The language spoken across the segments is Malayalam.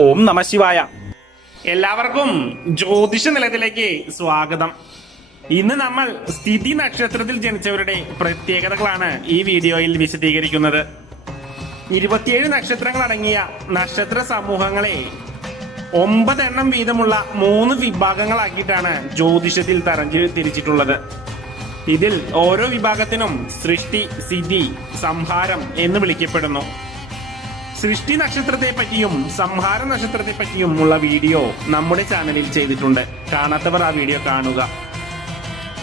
ഓം നമഃശിവായ. എല്ലാവർക്കും ജ്യോതിഷ നിലയത്തിലേക്ക് സ്വാഗതം. ഇന്ന് നമ്മൾ സ്ഥിതി നക്ഷത്രത്തിൽ ജനിച്ചവരുടെ പ്രത്യേകതകളാണ് ഈ വീഡിയോയിൽ വിശദീകരിക്കുന്നത്. 27 നക്ഷത്രങ്ങൾ അടങ്ങിയ നക്ഷത്ര സമൂഹങ്ങളെ 9 എണ്ണം വീതമുള്ള 3 വിഭാഗങ്ങളാക്കിയിട്ടാണ് ജ്യോതിഷത്തിൽ തിരിച്ചിട്ടുള്ളത്. ഇതിൽ ഓരോ വിഭാഗത്തിനും സൃഷ്ടി, സ്ഥിതി, സംഹാരം എന്ന് വിളിക്കപ്പെടുന്നു. സൃഷ്ടി നക്ഷത്രത്തെ പറ്റിയും സംഹാര നക്ഷത്രത്തെ പറ്റിയും ഉള്ള വീഡിയോ നമ്മുടെ ചാനലിൽ ചെയ്തിട്ടുണ്ട്. കാണാത്തവർ ആ വീഡിയോ കാണുക.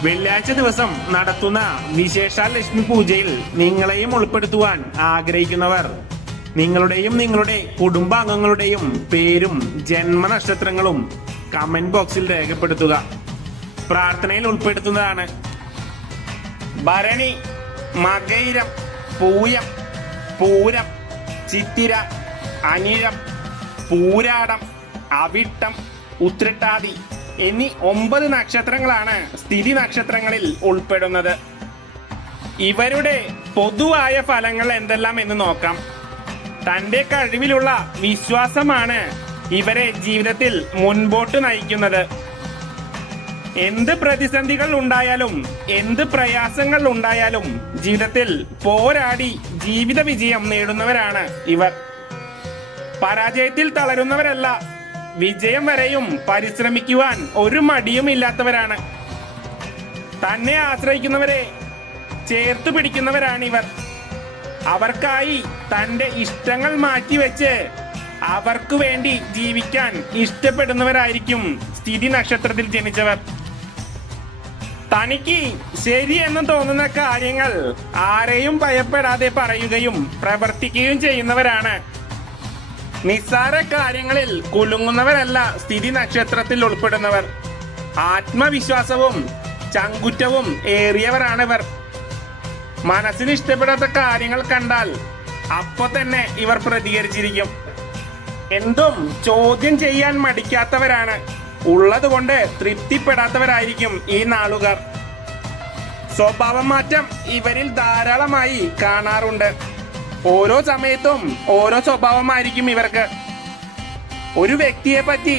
വെള്ളിയാഴ്ച ദിവസം നടത്തുന്ന വിശേഷാൽ ലക്ഷ്മി പൂജയിൽ നിങ്ങളെയും ഉൾപ്പെടുത്തുവാൻ ആഗ്രഹിക്കുന്നവർ നിങ്ങളുടെയും നിങ്ങളുടെ കുടുംബാംഗങ്ങളുടെയും പേരും ജന്മനക്ഷത്രങ്ങളും കമന്റ് ബോക്സിൽ രേഖപ്പെടുത്തുക. പ്രാർത്ഥനയിൽ ഉൾപ്പെടുത്തുന്നതാണ്. ഭരണി, മകയിരം, പൂയം, പൂരം, ചിത്തിര, അനിഴം, പൂരാടം, അവിട്ടം, ഉത്രട്ടാതി എന്നീ 9 നക്ഷത്രങ്ങളാണ് സ്ഥിതി നക്ഷത്രങ്ങളിൽ ഉൾപ്പെടുന്നത്. ഇവരുടെ പൊതുവായ ഫലങ്ങൾ എന്തെല്ലാം എന്ന് നോക്കാം. തന്റെ കഴിവിലുള്ള വിശ്വാസമാണ് ഇവരെ ജീവിതത്തിൽ മുൻപോട്ട് നയിക്കുന്നത്. എന്ത് പ്രതിസന്ധികൾ ഉണ്ടായാലും എന്ത് പ്രയാസങ്ങൾ ഉണ്ടായാലും ജീവിതത്തിൽ പോരാടി ജീവിത വിജയം നേടുന്നവരാണ് ഇവർ. പരാജയത്തിൽ തളരുന്നവരല്ല, വിജയം വരെയും പരിശ്രമിക്കുവാൻ ഒരു മടിയും ഇല്ലാത്തവരാണ്. തന്നെ ആശ്രയിക്കുന്നവരെ ചേർത്തു പിടിക്കുന്നവരാണ് ഇവർ. അവർക്കായി തന്റെ ഇഷ്ടങ്ങൾ മാറ്റിവെച്ച് അവർക്ക് വേണ്ടി ജീവിക്കാൻ ഇഷ്ടപ്പെടുന്നവരായിരിക്കും സ്ഥിതി നക്ഷത്രത്തിൽ ജനിച്ചവർ. തനിക്ക് ശരിയെന്ന് തോന്നുന്ന കാര്യങ്ങൾ ആരെയും ഭയപ്പെടാതെ പറയുകയും പ്രവർത്തിക്കുകയും ചെയ്യുന്നവരാണ്. നിസ്സാര കാര്യങ്ങളിൽ കുലുങ്ങുന്നവരല്ല സ്ഥിതി നക്ഷത്രത്തിൽ ഉൾപ്പെടുന്നവർ. ആത്മവിശ്വാസവും ചങ്കുറ്റവും ഏറിയവരാണിവർ. മനസ്സിന് ഇഷ്ടപ്പെടാത്ത കാര്യങ്ങൾ കണ്ടാൽ അപ്പൊ തന്നെ ഇവർ പ്രതികരിച്ചിരിക്കും. എന്തും ചോദ്യം ചെയ്യാൻ മടിക്കാത്തവരാണ്. ഉള്ളതുകൊണ്ട് തൃപ്തിപ്പെടാത്തവരായിരിക്കും ഈ നാളുകാർ. സ്വഭാവം മാറ്റം ഇവരിൽ ധാരാളമായി കാണാറുണ്ട്. ഓരോ സമയത്തും ഓരോ സ്വഭാവമായിരിക്കും ഇവർക്ക്. ഒരു വ്യക്തിയെ പറ്റി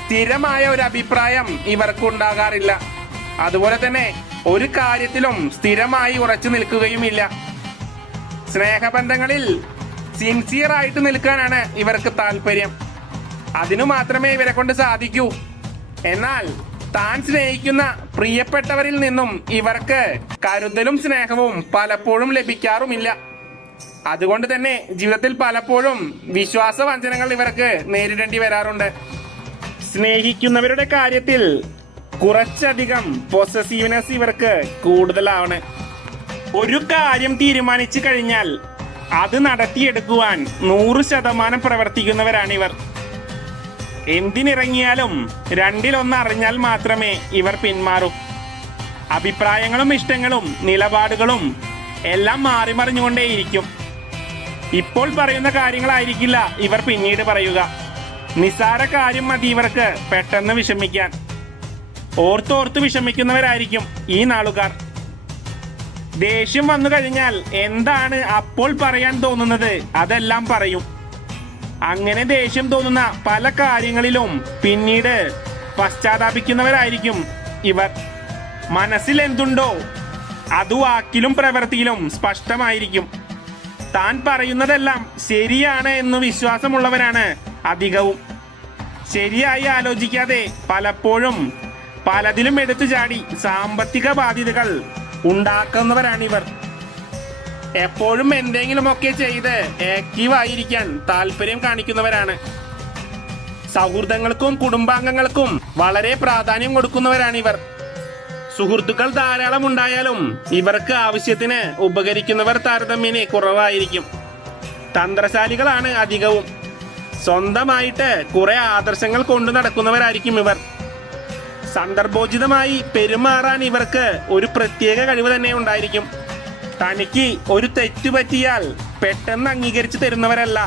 സ്ഥിരമായ ഒരു അഭിപ്രായം ഇവർക്ക് ഉണ്ടാകാറില്ല. അതുപോലെ തന്നെ ഒരു കാര്യത്തിലും സ്ഥിരമായി ഉറച്ചു നിൽക്കുകയുമില്ല. സ്നേഹബന്ധങ്ങളിൽ സിൻസിയർ ആയിട്ട് നിൽക്കാനാണ് ഇവർക്ക് താല്പര്യം. അതിനു മാത്രമേ ഇവരെ കൊണ്ട് സാധിക്കൂ. എന്നാൽ താൻ സ്നേഹിക്കുന്ന പ്രിയപ്പെട്ടവരിൽ നിന്നും ഇവർക്ക് കരുതലും സ്നേഹവും പലപ്പോഴും ലഭിക്കാറുമില്ല. അതുകൊണ്ട് തന്നെ ജീവിതത്തിൽ പലപ്പോഴും വിശ്വാസവഞ്ചനകൾ ഇവർക്ക് നേരിടേണ്ടി വരാറുണ്ട്. സ്നേഹിക്കുന്നവരുടെ കാര്യത്തിൽ കുറച്ചധികം പൊസസീവ്നെസ് ഇവർക്ക് കൂടുതലാണ്. ഒരു കാര്യം തീരുമാനിച്ചു കഴിഞ്ഞാൽ അത് നടത്തിയെടുക്കുവാൻ 100% പ്രവർത്തിക്കുന്നവരാണിവർ. എന്തിനിറങ്ങിയാലും 2-1 അറിഞ്ഞാൽ മാത്രമേ ഇവർ പിന്മാറൂ. അഭിപ്രായങ്ങളും ഇഷ്ടങ്ങളും നിലപാടുകളും എല്ലാം മാറിമറിഞ്ഞുകൊണ്ടേയിരിക്കും. ഇപ്പോൾ പറയുന്ന കാര്യങ്ങളായിരിക്കില്ല ഇവർ പിന്നീട് പറയുക. നിസ്സാര കാര്യം മതി ഇവർക്ക് പെട്ടെന്ന് വിഷമിക്കാൻ. ഓർത്തോർത്ത് വിഷമിക്കുന്നവരായിരിക്കും ഈ നാളുകാർ. ദേഷ്യം വന്നു കഴിഞ്ഞാൽ എന്താണ് അപ്പോൾ പറയാൻ തോന്നുന്നത് അതെല്ലാം പറയും. അങ്ങനെ ദേഷ്യം തോന്നുന്ന പല കാര്യങ്ങളിലും പിന്നീട് പശ്ചാത്താപിക്കുന്നവരായിരിക്കും ഇവർ. മനസ്സിൽ എന്തുണ്ടോ അത് വാക്കിലും പ്രവൃത്തിയിലും സ്പഷ്ടമായിരിക്കും. താൻ പറയുന്നതെല്ലാം ശരിയാണ് എന്ന് വിശ്വാസമുള്ളവരാണ് അധികവും. ശരിയായി ആലോചിക്കാതെ പലപ്പോഴും പലതിലും എടുത്തു ചാടി സാമ്പത്തിക ബാധ്യതകൾ ഉണ്ടാക്കുന്നവരാണിവർ. എപ്പോഴും എന്തെങ്കിലുമൊക്കെ ചെയ്ത് ആക്റ്റീവ് ആയിരിക്കാൻ താല്പര്യം കാണിക്കുന്നവരാണ്. സൗഹൃദങ്ങൾക്കും കുടുംബാംഗങ്ങൾക്കും വളരെ പ്രാധാന്യം കൊടുക്കുന്നവരാണിവർ. സുഹൃത്തുക്കൾ ധാരാളം ഉണ്ടായാലും ഇവർക്ക് ആവശ്യത്തിന് ഉപകരിക്കുന്നവർ താരതമ്യേന കുറവായിരിക്കും. തന്ത്രശാലികളാണ് അധികവും. സ്വന്തമായിട്ട് കുറെ ആദർശങ്ങൾ കൊണ്ടു നടക്കുന്നവരായിരിക്കും ഇവർ. സന്ദർഭോചിതമായി പെരുമാറാൻ ഇവർക്ക് ഒരു പ്രത്യേക കഴിവ് തന്നെ ഉണ്ടായിരിക്കും. തനിക്ക് ഒരു തെറ്റു പറ്റിയാൽ പെട്ടെന്ന് അംഗീകരിച്ചു തരുന്നവരല്ല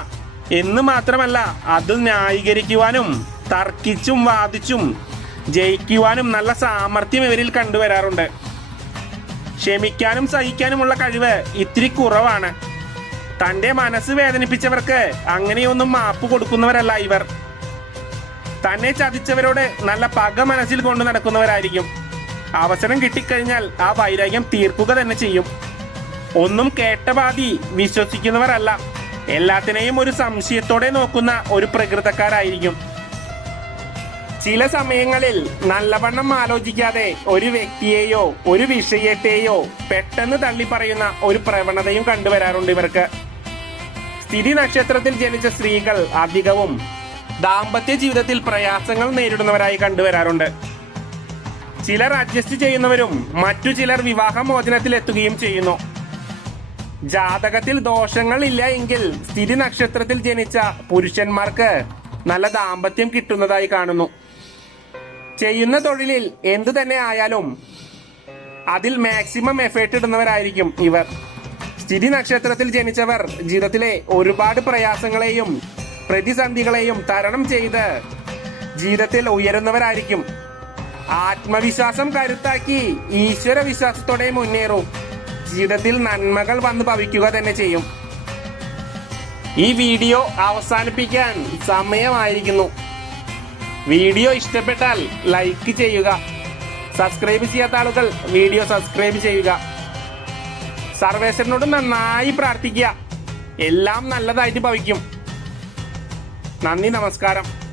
എന്ന് മാത്രമല്ല, അത് ന്യായീകരിക്കുവാനും തർക്കിച്ചും വാദിച്ചും ജയിക്കുവാനും നല്ല സാമർഥ്യം ഇവരിൽ കണ്ടുവരാറുണ്ട്. ക്ഷമിക്കാനും സഹിക്കാനുമുള്ള കഴിവ് ഇത്തിരി കുറവാണ്. തന്റെ മനസ്സ് വേദനിപ്പിച്ചവർക്ക് അങ്ങനെയൊന്നും മാപ്പ് കൊടുക്കുന്നവരല്ല ഇവർ. തന്നെ ചതിച്ചവരോട് നല്ല പക മനസ്സിൽ കൊണ്ടു നടക്കുന്നവരായിരിക്കും. അവസരം കിട്ടിക്കഴിഞ്ഞാൽ ആ വൈരാഗ്യം തീർക്കുക തന്നെ ചെയ്യും. ഒന്നും കേട്ട പാതി വിശ്വസിക്കുന്നവരല്ല. എല്ലാത്തിനെയും ഒരു സംശയത്തോടെ നോക്കുന്ന ഒരു പ്രകൃതക്കാരായിരിക്കും. ചില സമയങ്ങളിൽ നല്ലവണ്ണം ആലോചിക്കാതെ ഒരു വ്യക്തിയെയോ ഒരു വിഷയത്തെയോ പെട്ടെന്ന് തള്ളി പറയുന്ന ഒരു പ്രവണതയും കണ്ടുവരാറുണ്ട് ഇവർക്ക്. സ്ഥിതി നക്ഷത്രത്തിൽ ജനിച്ച സ്ത്രീകൾ അധികവും ദാമ്പത്യ ജീവിതത്തിൽ പ്രയാസങ്ങൾ നേരിടുന്നവരായി കണ്ടുവരാറുണ്ട്. ചിലർ അഡ്ജസ്റ്റ് ചെയ്യുന്നവരും മറ്റു ചിലർ വിവാഹമോചനത്തിൽ എത്തുകയും ചെയ്യുന്നു. ജാതകത്തിൽ ദോഷങ്ങൾ ഇല്ല എങ്കിൽ സ്ഥിതി നക്ഷത്രത്തിൽ ജനിച്ച പുരുഷന്മാർക്ക് നല്ല ദാമ്പത്യം കിട്ടുന്നതായി കാണുന്നു. ചെയ്യുന്ന തൊഴിലിൽ എന്തു തന്നെ ആയാലും അതിൽ മാക്സിമം എഫേർട്ട് ഇടുന്നവരായിരിക്കും ഇവർ. സ്ഥിതി നക്ഷത്രത്തിൽ ജനിച്ചവർ ജീവിതത്തിലെ ഒരുപാട് പ്രയാസങ്ങളെയും പ്രതിസന്ധികളെയും തരണം ചെയ്ത് ജീവിതത്തിൽ ഉയരുന്നവരായിരിക്കും. ആത്മവിശ്വാസം കരുത്താക്കി ഈശ്വര വിശ്വാസത്തോടെ മുന്നേറും. ജീവിതത്തിൽ നന്മകൾ വന്ന് ഭവിക്കുക തന്നെ ചെയ്യും. ഈ വീഡിയോ അവസാനിപ്പിക്കാൻ സമയമായിരിക്കുന്നു. വീഡിയോ ഇഷ്ടപ്പെട്ടാൽ ലൈക്ക് ചെയ്യുക. സബ്സ്ക്രൈബ് ചെയ്യാത്ത ആളുകൾ വീഡിയോ സബ്സ്ക്രൈബ് ചെയ്യുക. സർവേശ്വരനോട് നന്നായി പ്രാർത്ഥിക്കുക. എല്ലാം നല്ലതായിട്ട് ഭവിക്കും. നന്ദി, നമസ്കാരം.